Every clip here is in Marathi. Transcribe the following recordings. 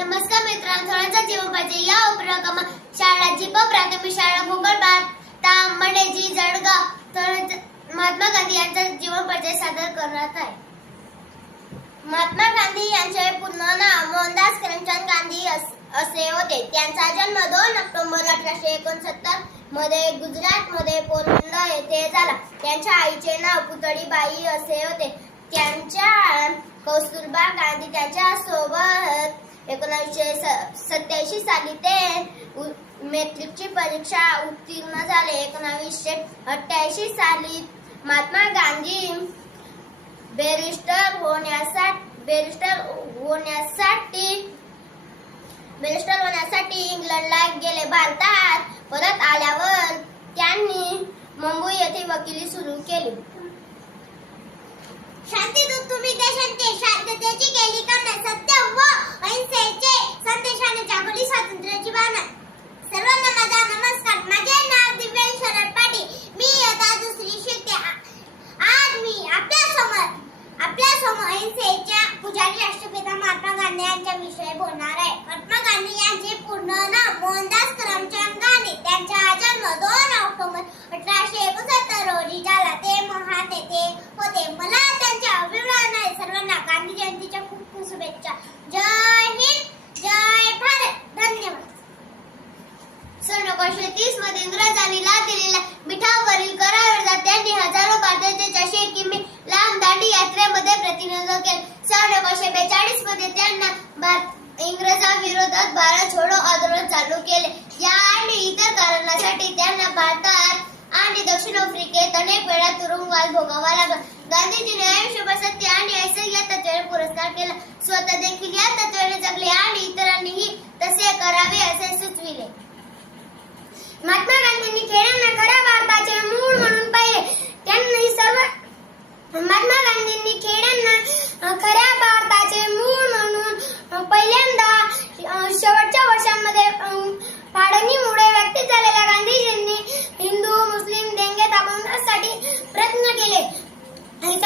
नमस्कार मित्रांनो थोड्याचा जीवनपाचे या उपक्रम शाळा जिपा प्राथमिक शाळा भोगरबाद तांबडेजी जळगाव तर महात्मा गांधी यांचा जीवन परिचय सादर करण्यात आहे. महात्मा गांधी यांचे पूर्ण नाव मोहनदास करमचंद गांधी असे होते. त्यांचा जन्म दोन ऑक्टोबर अठराशे एकोणसत्तरमध्ये गुजरात मध्ये पोरबंदर येथे झाला. त्यांच्या आईचे नाव पुतळीबाई असे होते. त्यांच्या कस्तुरबा गांधी त्यांच्यासोबत एकोणीसशे सत्याऐंशी साली ते उ- परीक्षा उत्तीर्ण झाले. एकोणावीसशे अठ्ठ्याऐंशी साली महात्मा गांधी बेरिस्टर होण्यासाठी बेरिस्टर होण्यासाठी बेरिस्टर होण्यासाठी इंग्लंडला गेले. भारतात परत आल्यावर त्यांनी मुंबई येथे वकिली सुरू केली. आ- आपल्यासमोर आपल्यासमोर अहिंसेच्या पुजारी राष्ट्रपिता महात्मा गांधी यांच्या विषयी बोलणार आहे. महात्मा गांधी यांचे पूर्ण नाव मोहनदास करमचंद गांधी. त्यांचा जन्म दोन ऑक्टोबर अठराशे एकोणसत्तर रोजी झाला. ते महानेते होते. मला त्यांच्या सर्वांना गांधी जयंतीच्या खूप खूप शुभेच्छा. जय हिंद जय भारत. धन्यवाद. सन एकोणीसशे तीसमध्ये इंग्रजांनी ला दिलेल्या मिठावरील करारावर त्यांनी हजारो भारतीयांच्या यात्रेमध्ये प्रतिनिधित्व केले. सन एकोणीसशे बेचाळीसमध्ये त्यांना भार- इंग्रजांविरोधात भारत छोडो आंदोलन चालू केले. या आणि इतर कारणासाठी त्यांना भारतात आणि दक्षिण आफ्रिकेत अनेक वेळा तुरुंगवास भोगावा लागला. गांधीजीने आयुष्यभर सत्य आणि ऐसे या तत्वाने पुरस्कार केला. स्वतः देखील या तत्वाने जगले आणि इतरांनी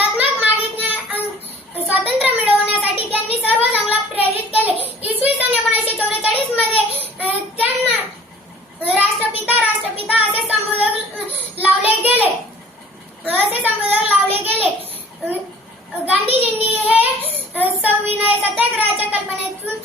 हिंसात्मक मागितण्या स्वातंत्र्य मिळवण्यासाठी त्यांनी सर्व जंगला प्रेरित केले. इसवी सन एकोणीसशे चौवेचाळीसमध्ये त्यांना राष्ट्रपिता राष्ट्रपिता असे संबोधक लावले गेले. असे संबोधक लावले गेले. गांधीजींनी हे संविनय सत्याग्रहाच्या कल्पनेतून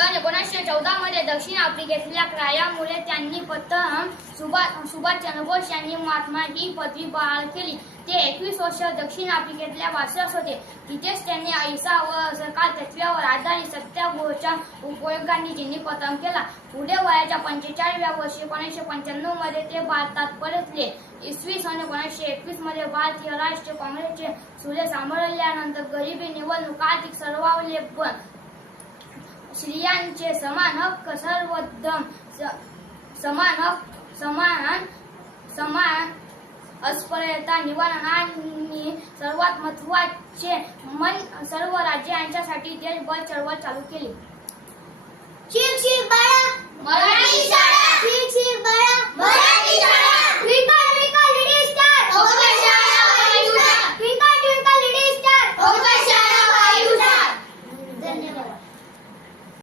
सन एकोणीसशे चौदा मध्ये दक्षिण आफ्रिकेतल्या क्रायामुळे त्यांनी प्रथम सुभाष सुभाषचंद्र बोस यांनी महात्मा ही पदवी बहाल केली. ते एकवीस वर्ष दक्षिण आफ्रिकेतल्या वासरस होते. तिथेच त्यांनी ऐसा व सरकार तत्वावर आधारित सत्याग्रहाचा उपयोगांनी त्यांनी प्रथम केला. पुढे वयाच्या पंचेचाळीव्या वर्षी एकोणीसशे पंच्याण्णवमध्ये ते भारतात परतले. इसवी सन एकोणीसशे एकवीसमध्ये भारतीय राष्ट्रीय काँग्रेसचे सुरे सांभाळल्यानंतर गरिबी निवडणूक आर्थिक सर्वावले पण स्त्रियांचे समान हक्क सर्वोत्तम समान हक्क समान समान अस्पृश्यता निवारण आणि सर्वात महत्त्वाचे मन सर्व राज्यांच्यासाठी देशभर चळवळ चालू केली.